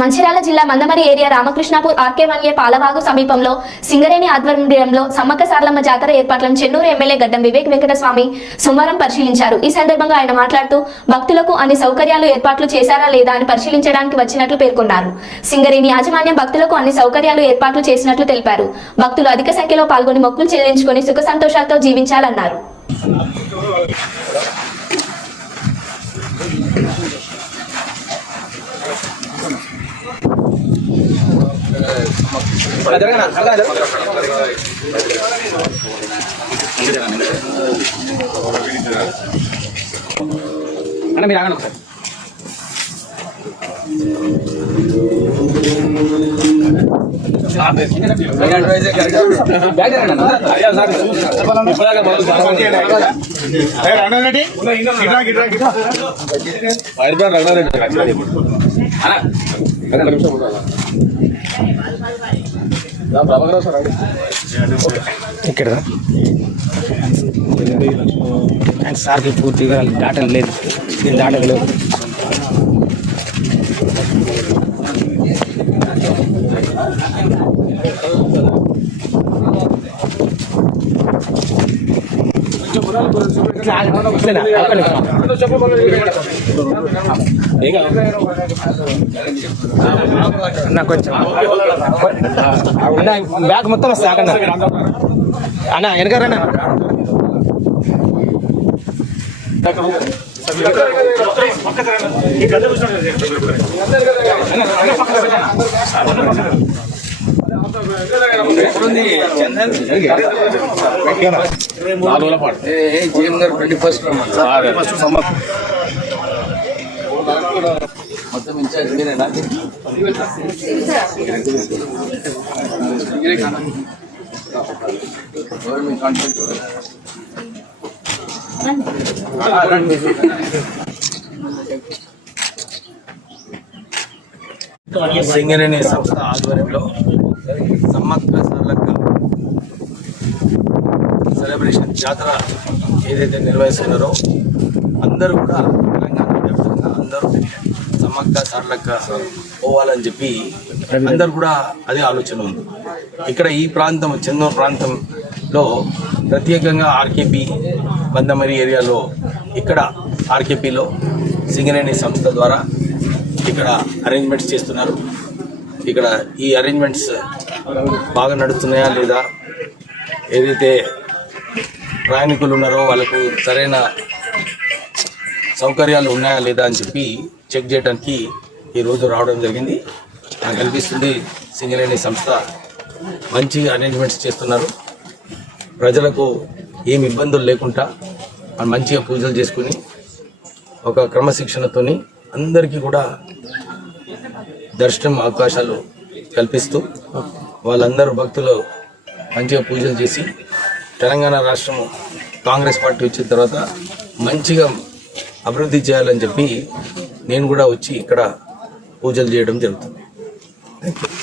మంచిర్యాల జిల్లా Mandamarri area Ramakrishnapur RK one Palavagu సమీపంలో సింగరేణి ఆధ్వర్యంలో సమ్మక్క సార్లమ్మ జాతర ఏర్పాట్లను చెన్నూరు ఎమ్మెల్యే గడ్డం వివేక్ వెంకటస్వామి సోమవారం పరిశీలించారు. ఈ సందర్భంగా ఆయన మాట్లాడుతూ భక్తులకు అన్ని సౌకర్యాలు ఏర్పాట్లు చేశారా లేదా అని పరిశీలించడానికి వచ్చినట్లు పేర్కొన్నారు. సింగరేణి యాజమాన్యం భక్తులకు అన్ని సౌకర్యాలు ఏర్పాట్లు చేసినట్లు తెలిపారు. భక్తులు అధిక సంఖ్యలో పాల్గొని మొక్కులు చెల్లించుకుని సుఖ సంతోషాలతో జీవించాలన్నారు. అన్న మీరు ఆగండి ఒకసారి బ్యాగ్ రండి అన్న. ఇక్కడ సార్కి పూర్తిగా డాటా లేదు. నేను డాటా లేదు కొంచెం బ్యాగ్ మొత్తం వస్తా అన్న అన్న వెనకారన్నా మొత్తం ఇన్ఛార్జ్ మీరేనా ఎవరు మీ కాంటాక్ట్ సింగరేణి సంస్థ ఆధ్వర్యంలో సమ్మక్క సార్లక్క సెలబ్రేషన్ జాతర ఏదైతే నిర్వహిస్తున్నారో అందరూ కూడా తెలంగాణ వ్యాప్తంగా అందరూ సమ్మక్క సార్లక్క పోవాలని చెప్పి అందరూ కూడా అదే ఆలోచన ఉంది. ఇక్కడ ఈ ప్రాంతం చెన్నూరు ప్రాంతంలో ప్రత్యేకంగా ఆర్కేపీ బందమరి ఏరియాలో ఇక్కడ ఆర్కేపీలో సింగరేణి సంస్థ ద్వారా ఇక్కడ అరేంజ్మెంట్స్ చేస్తున్నారు. ఇక్కడ ఈ అరేంజ్మెంట్స్ బాగా నడుస్తున్నాయా లేదా? ఏదైతే ప్రయాణికులు ఉన్నారో వాళ్ళకు సరైన సౌకర్యాలు ఉన్నాయా లేదా అని చెప్పి చెక్ చేయడానికి ఈరోజు రావడం జరిగింది. నాకు అనిపిస్తుంది సింగరేణి సంస్థ మంచి అరేంజ్మెంట్స్ చేస్తున్నారు. ప్రజలకు ఏమి ఇబ్బందులు లేకుండా వాళ్ళు మంచిగా పూజలు చేసుకుని ఒక క్రమశిక్షణతోని అందరికీ కూడా దర్శనం అవకాశాలు కల్పిస్తూ వాళ్ళందరూ భక్తులు మంచిగా పూజలు చేసి తెలంగాణ రాష్ట్రం కాంగ్రెస్ పార్టీ వచ్చిన తర్వాత మంచిగా అభివృద్ధి చేయాలని చెప్పి నేను కూడా వచ్చి ఇక్కడ పూజలు చేయడం జరుగుతుంది. Thank you